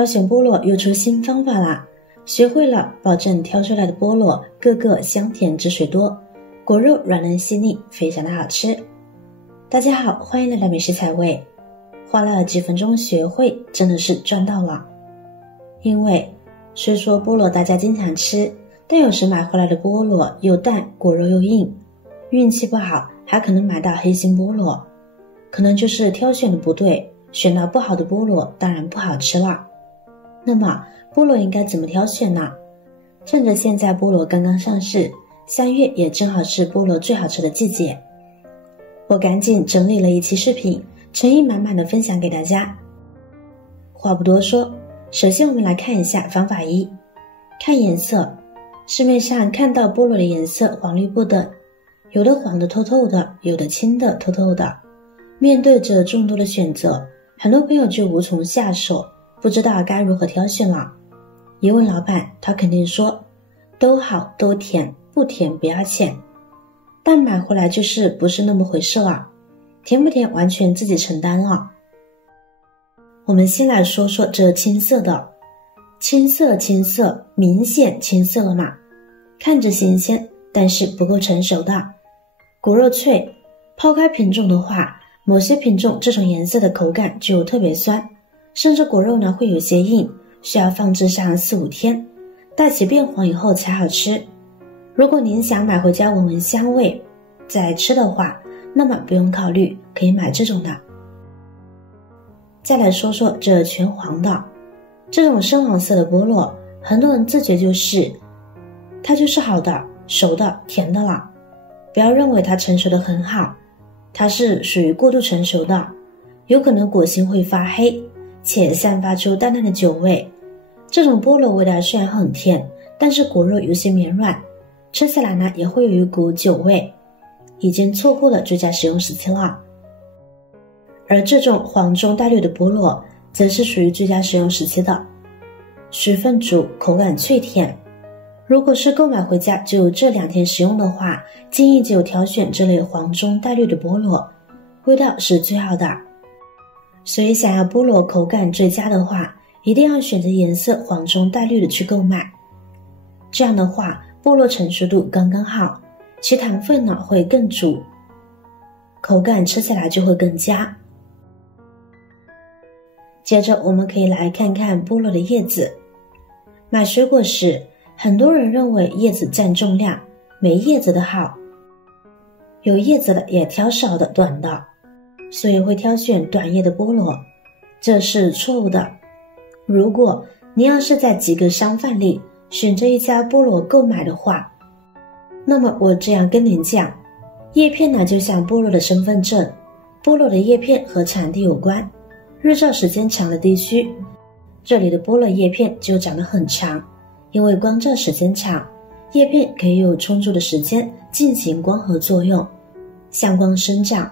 挑选菠萝又出新方法啦，学会了，保证挑出来的菠萝个个香甜汁水多，果肉软嫩细腻，非常的好吃。大家好，欢迎来到美食采味。花了几分钟学会，真的是赚到了。因为虽说菠萝大家经常吃，但有时买回来的菠萝又淡，果肉又硬，运气不好还可能买到黑心菠萝，可能就是挑选的不对，选到不好的菠萝当然不好吃了。那么菠萝应该怎么挑选呢？趁着现在菠萝刚刚上市，3月也正好是菠萝最好吃的季节，我赶紧整理了一期视频，诚意满满的分享给大家。话不多说，首先我们来看一下方法1，看颜色。市面上看到菠萝的颜色黄绿不等，有的黄的透透的，有的青的透透的。面对着众多的选择，很多朋友就无从下手，不知道该如何挑选了。一问老板，他肯定说都好都甜，不甜不要钱。但买回来就是不是那么回事了，甜不甜完全自己承担了。我们先来说说这青色的，青色，明显青色了嘛，看着新鲜，但是不够成熟的，果肉脆。抛开品种的话，某些品种这种颜色的口感就特别酸，甚至果肉呢会有些硬，需要放置上4-5天，待其变黄以后才好吃。如果您想买回家闻闻香味再吃的话，那么不用考虑，可以买这种的。再来说说这全黄的，这种深黄色的菠萝，很多人自觉就是它就是好的，熟的，甜的了。不要认为它成熟的很好，它是属于过度成熟的，有可能果心会发黑，且散发出淡淡的酒味。这种菠萝味道虽然很甜，但是果肉有些绵软，吃起来呢也会有一股酒味，已经错过了最佳食用时期了。而这种黄中带绿的菠萝则是属于最佳食用时期的，水分足，口感脆甜。如果是购买回家就这2天食用的话，建议就挑选这类黄中带绿的菠萝，味道是最好的。所以想要菠萝口感最佳的话，一定要选择颜色黄中带绿的去购买。这样的话，菠萝成熟度刚刚好，其糖分呢会更足，口感吃起来就会更佳。接着我们可以来看看菠萝的叶子。买水果时，很多人认为叶子占重量，没叶子的好，有叶子的也挑少的短的，所以会挑选短叶的菠萝，这是错误的。如果您要是在几个商贩里选择一家菠萝购买的话，那么我这样跟您讲，叶片呢就像菠萝的身份证，菠萝的叶片和产地有关，日照时间长的地区，这里的菠萝叶片就长得很长，因为光照时间长，叶片可以有充足的时间进行光合作用，向光生长。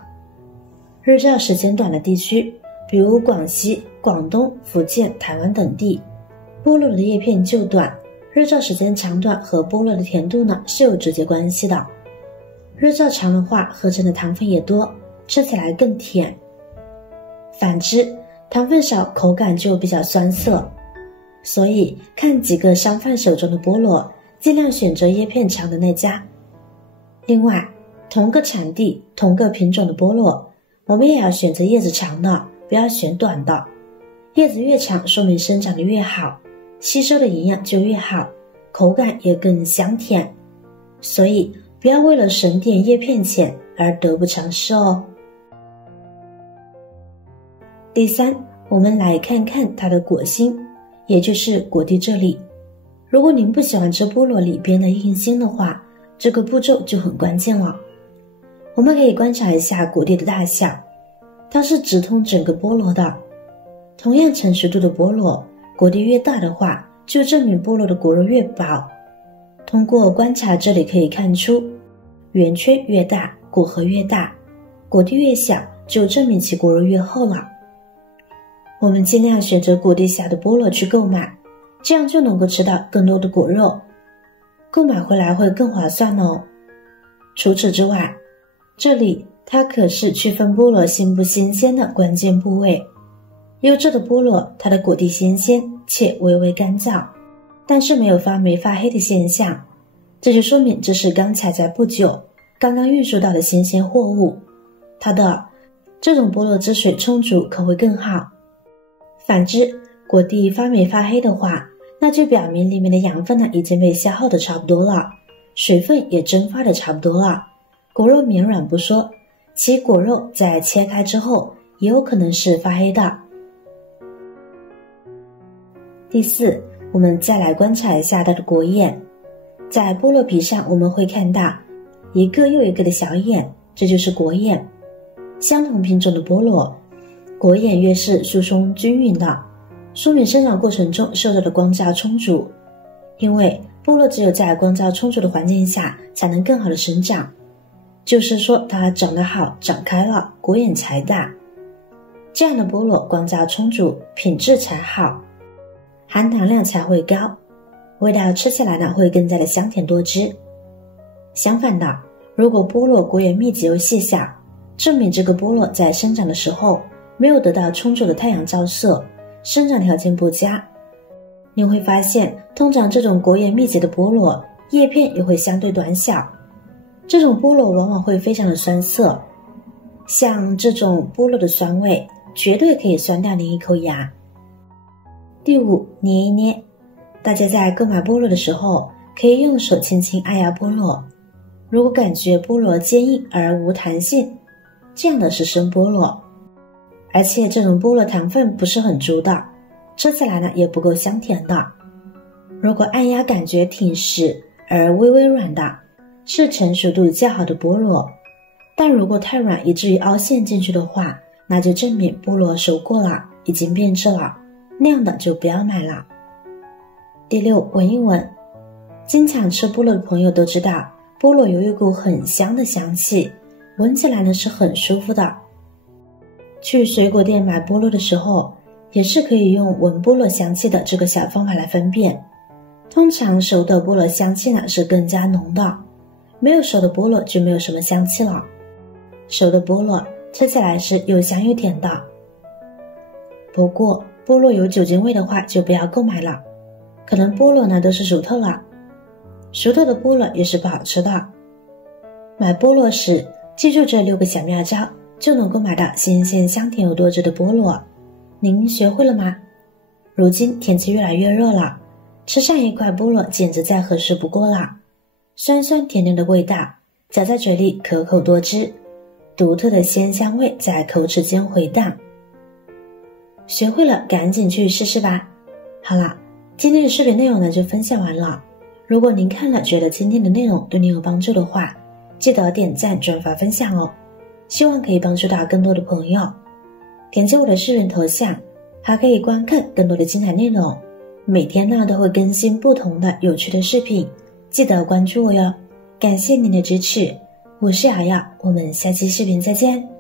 日照时间短的地区，比如广西、广东、福建、台湾等地，菠萝的叶片就短，日照时间长短和菠萝的甜度呢是有直接关系的。日照长的话，合成的糖分也多，吃起来更甜。反之，糖分少，口感就比较酸涩。所以看几个商贩手中的菠萝，尽量选择叶片长的那家。另外，同个产地同个品种的菠萝，我们也要选择叶子长的，不要选短的。叶子越长，说明生长的越好，吸收的营养就越好，口感也更香甜。所以不要为了省点叶片钱而得不偿失哦。第3，我们来看看它的果心，也就是果蒂这里。如果您不喜欢吃菠萝里边的硬心的话，这个步骤就很关键了。我们可以观察一下果蒂的大小，它是直通整个菠萝的。同样成熟度的菠萝，果蒂越大的话，就证明菠萝的果肉越薄。通过观察这里可以看出，圆圈越大，果核越大，果蒂越小，就证明其果肉越厚了。我们尽量选择果蒂小的菠萝去购买，这样就能够吃到更多的果肉，购买回来会更划算哦。除此之外，这里它可是区分菠萝新不新鲜的关键部位。优质的菠萝，它的果蒂新鲜且微微干燥，但是没有发霉发黑的现象，这就说明这是刚采摘不久，刚刚运输到的新鲜货物。它的这种菠萝汁水充足可会更好。反之，果蒂发霉发黑的话，那就表明里面的养分呢已经被消耗的差不多了，水分也蒸发的差不多了，果肉绵软不说，其果肉在切开之后也有可能是发黑的。第四，我们再来观察一下它的果眼。在菠萝皮上我们会看到一个又一个的小眼，这就是果眼。相同品种的菠萝，果眼越是疏松均匀的，说明生长过程中受到的光照充足。因为菠萝只有在光照充足的环境下才能更好的生长，就是说它长得好，长开了，果眼才大。这样的菠萝光照充足，品质才好，含糖量才会高，味道吃起来呢会更加的香甜多汁。相反的，如果菠萝果眼密集又细小，证明这个菠萝在生长的时候没有得到充足的太阳照射，生长条件不佳。你会发现，通常这种果眼密集的菠萝，叶片也会相对短小。这种菠萝往往会非常的酸涩，像这种菠萝的酸味，绝对可以酸掉您一口牙。第五，捏一捏。大家在购买菠萝的时候，可以用手轻轻按压菠萝。如果感觉菠萝坚硬而无弹性，这样的是生菠萝，而且这种菠萝糖分不是很足的，吃起来呢也不够香甜的。如果按压感觉挺实而微微软的，是成熟度较好的菠萝，但如果太软以至于凹陷进去的话，那就证明菠萝熟过了，已经变质了，那样的就不要买了。第六，闻一闻。经常吃菠萝的朋友都知道，菠萝有一股很香的香气，闻起来呢是很舒服的。去水果店买菠萝的时候，也是可以用闻菠萝香气的这个小方法来分辨。通常熟的菠萝香气呢是更加浓的，没有熟的菠萝就没有什么香气了。熟的菠萝吃起来是又香又甜的。不过菠萝有酒精味的话就不要购买了，可能菠萝呢都是熟透了，熟透的菠萝也是不好吃的。买菠萝时记住这6个小妙招，就能够买到新鲜香甜又多汁的菠萝。您学会了吗？如今天气越来越热了，吃上一块菠萝简直再合适不过了。酸酸甜甜的味道，嚼在嘴里可口多汁，独特的鲜香味在口齿间回荡。学会了赶紧去试试吧。好了，今天的视频内容呢就分享完了。如果您看了觉得今天的内容对您有帮助的话，记得点赞转发分享哦，希望可以帮助到更多的朋友。点击我的视频头像，还可以观看更多的精彩内容。每天呢都会更新不同的有趣的视频，记得关注我哟。感谢您的支持，我是瑶瑶，我们下期视频再见。